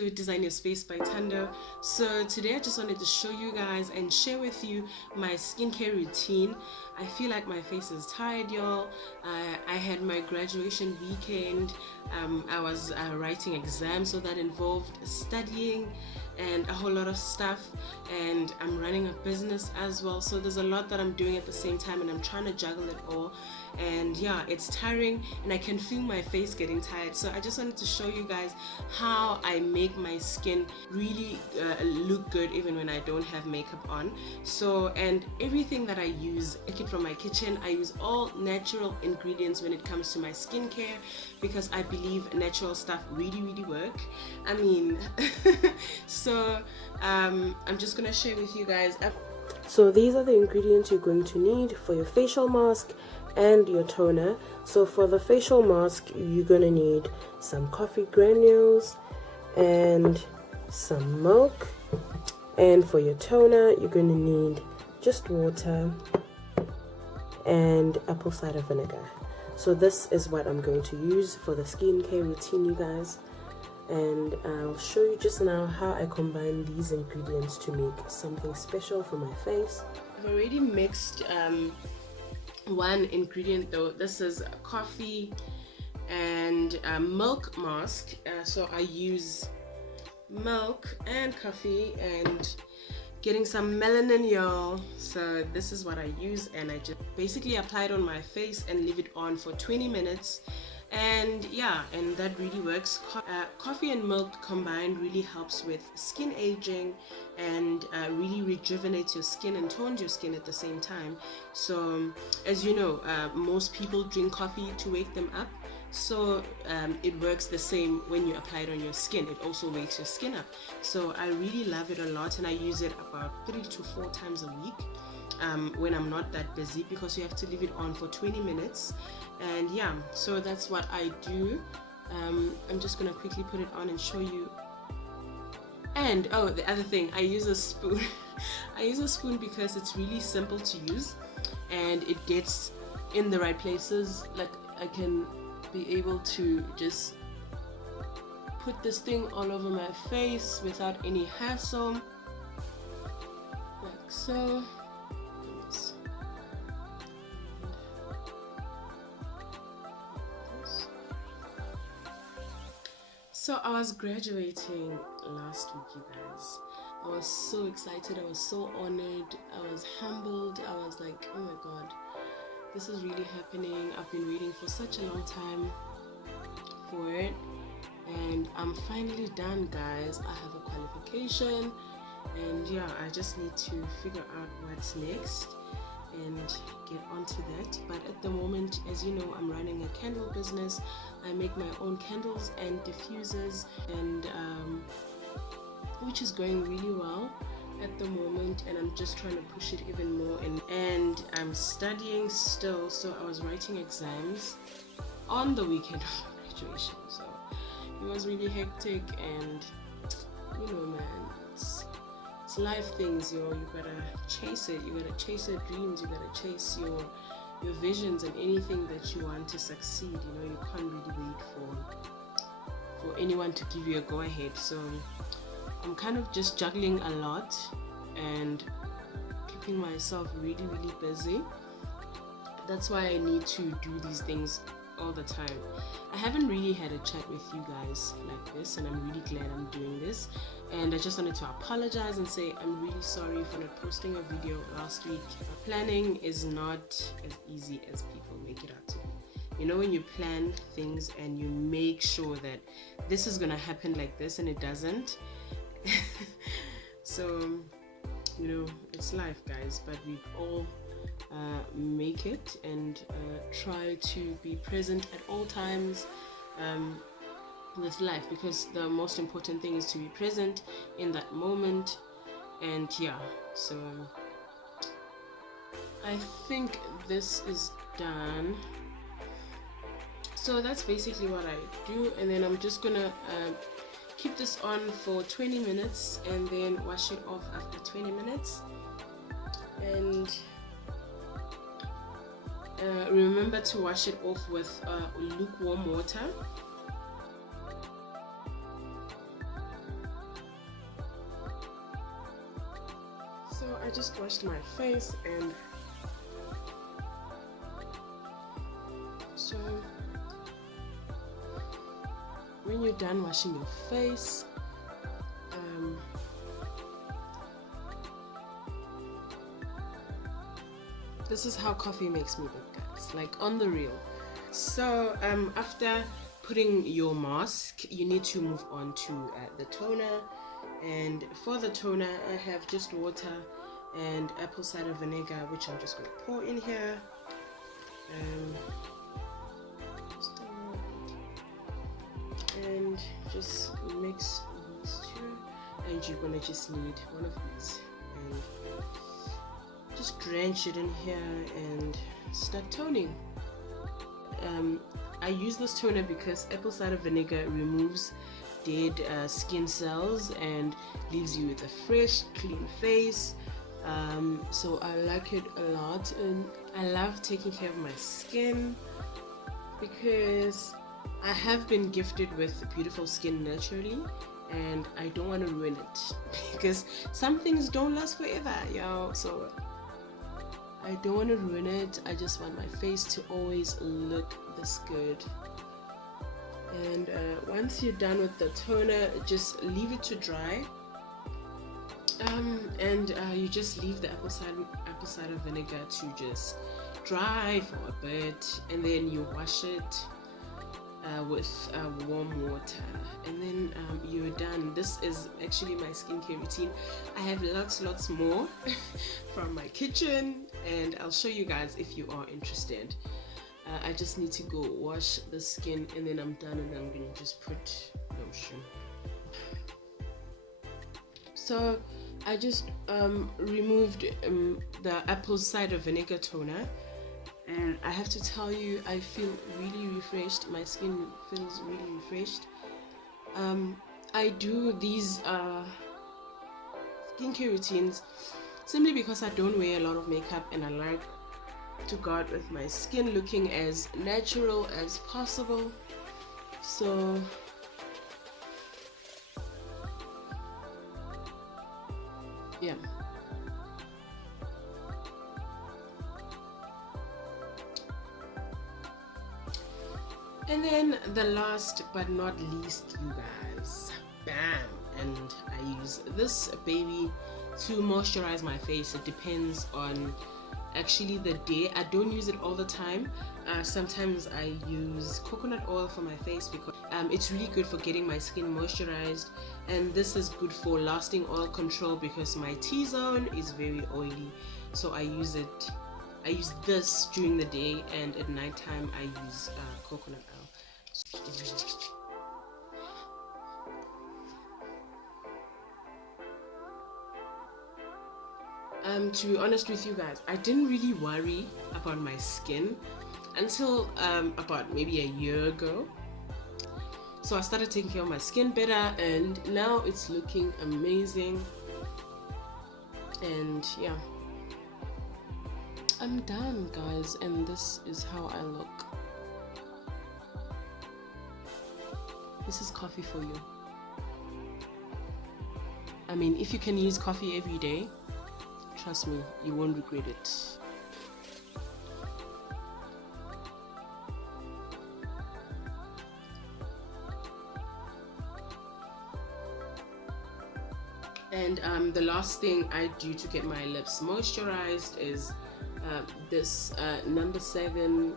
to Design Your Space by Thando. So today I just wanted to show you guys and share with you my skincare routine. I feel like my face is tired, y'all. I had my graduation weekend. I was writing exams, so that involved studying and a whole lot of stuff, and I'm running a business as well, so there's a lot that I'm doing at the same time, and I'm trying to juggle it all. And yeah, it's tiring, and I can feel my face getting tired. So I just wanted to show you guys how I make my skin really look good even when I don't have makeup on. So, and everything that I use, I get from my kitchen. I use all natural ingredients when it comes to my skincare, because I believe natural stuff really work. I mean so I'm just gonna share with you guys. So these are the ingredients you're going to need for your facial mask and your toner. So for the facial mask, you're gonna need some coffee granules and some milk, and for your toner you're gonna need just water and apple cider vinegar. So this is what I'm going to use for the skincare routine, you guys, and I'll show you just now how I combine these ingredients to make something special for my face. I've already mixed one ingredient though. This is coffee and milk mask. So I use milk and coffee and getting some melanin, y'all. So this is what I use, and I just basically apply it on my face and leave it on for 20 minutes. And yeah, and that really works. Coffee and milk combined really helps with skin aging and really rejuvenates your skin and tones your skin at the same time. So as you know, most people drink coffee to wake them up. So it works the same when you apply it on your skin. It also wakes your skin up. So I really love it a lot, and I use it about 3 to 4 times a week when I'm not that busy, because you have to leave it on for 20 minutes. And yeah, so that's what I do. I'm just gonna quickly put it on and show you. And oh, the other thing, I use a spoon. I use a spoon because it's really simple to use and it gets in the right places. Like, I can be able to just put this thing all over my face without any hassle, like so. So I was graduating last week, you guys. I was so excited, I was so honored, I was humbled. I was like, oh my god, this is really happening. I've been waiting for such a long time for it, and I'm finally done, guys. I have a qualification, and yeah, I just need to figure out what's next and get onto that. But at the moment, as you know, I'm running a candle business. I make my own candles and diffusers, and which is going really well at the moment, and I'm just trying to push it even more. And I'm studying still, so I was writing exams on the weekend of my graduation, so it was really hectic. And you know, man, it's life things, yo. You gotta chase it. You gotta chase your dreams. You gotta chase your visions and anything that you want to succeed. You know, you can't really wait for anyone to give you a go ahead. So I'm kind of just juggling a lot and keeping myself really busy. That's why I need to do these things all the time. I haven't really had a chat with you guys like this, and I'm really glad I'm doing this. And I just wanted to apologize and say I'm really sorry for not posting a video last week. Planning is not as easy as people make it out to be. You know, when you plan things and you make sure that this is gonna happen like this, and it doesn't. So, you know, it's life, guys, but we all make it and try to be present at all times with life, because the most important thing is to be present in that moment. And yeah, so I think this is done. So that's basically what I do, and then I'm just gonna keep this on for 20 minutes and then wash it off after 20 minutes. And remember to wash it off with lukewarm water. So I just washed my face, and so when you're done washing your face, this is how coffee makes me look, guys, like on the real. So after putting your mask, you need to move on to the toner. And for the toner, I have just water and apple cider vinegar, which I'm just going to pour in here. And just mix these two, and you're going to just need one of these, and just drench it in here and start toning. I use this toner because apple cider vinegar removes dead skin cells and leaves you with a fresh, clean face. So I like it a lot, and I love taking care of my skin because I have been gifted with beautiful skin naturally, and I don't want to ruin it because some things don't last forever, yo. So I don't want to ruin it. I just want my face to always look this good. And once you're done with the toner, just leave it to dry. And you just leave the apple cider vinegar to just dry for a bit, and then you wash it with warm water, and then you're done. This is actually my skincare routine. I have lots more from my kitchen, and I'll show you guys if you are interested. I just need to go wash the skin, and then I'm done, and I'm gonna just put lotion. So I just removed the apple cider vinegar toner, and I have to tell you, I feel really refreshed. My skin feels really refreshed. I do these skincare routines simply because I don't wear a lot of makeup, and I like to go out with my skin looking as natural as possible. So yeah. And then the last but not least, you guys, bam, and I use this baby to moisturize my face. It depends on actually the day. I don't use it all the time. Sometimes I use coconut oil for my face because it's really good for getting my skin moisturized, and this is good for lasting oil control because my T-zone is very oily. So I use this during the day, and at nighttime I use coconut oil. To be honest with you guys, I didn't really worry about my skin until about maybe a year ago. So I started taking care of my skin better, and now it's looking amazing. And yeah, I'm done, guys, and this is how I look. This is coffee for you. I mean, if you can use coffee every day, trust me, you won't regret it. And the last thing I do to get my lips moisturized is this number 7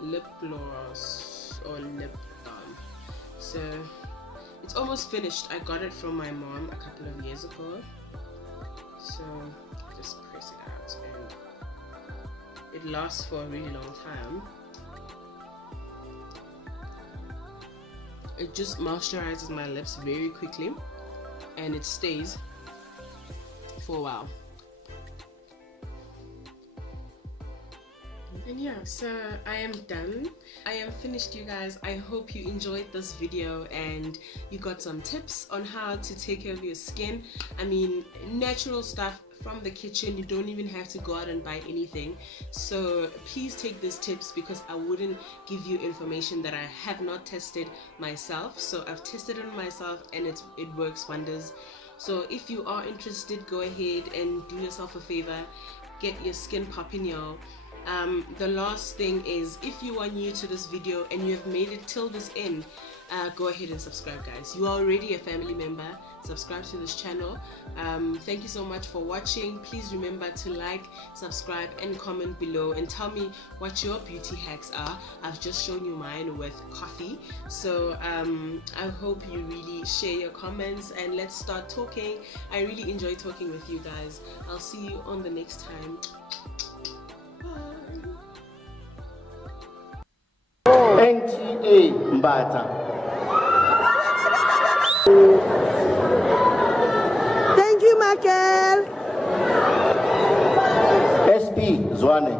lip gloss or lip balm. So it's almost finished. I got it from my mom a couple of years ago. So just press it out, and it lasts for a really long time. It just moisturizes my lips very quickly, and it stays for a while. And yeah, so I am done. I am finished, you guys. I hope you enjoyed this video and you got some tips on how to take care of your skin. I mean, natural stuff from the kitchen. You don't even have to go out and buy anything. So please take these tips, because I wouldn't give you information that I have not tested myself. So I've tested it on myself, and it works wonders. So if you are interested, go ahead and do yourself a favor, get your skin popping, y'all. The last thing is, if you are new to this video and you have made it till this end, go ahead and subscribe, guys. You are already a family member. Subscribe to this channel. Thank you so much for watching. Please remember to like, subscribe, and comment below and tell me what your beauty hacks are. I've just shown you mine with coffee, so I hope you really share your comments and let's start talking. I really enjoy talking with you guys. I'll see you on the next time. NTA Mbata. Thank you, Michael. SP Zwane.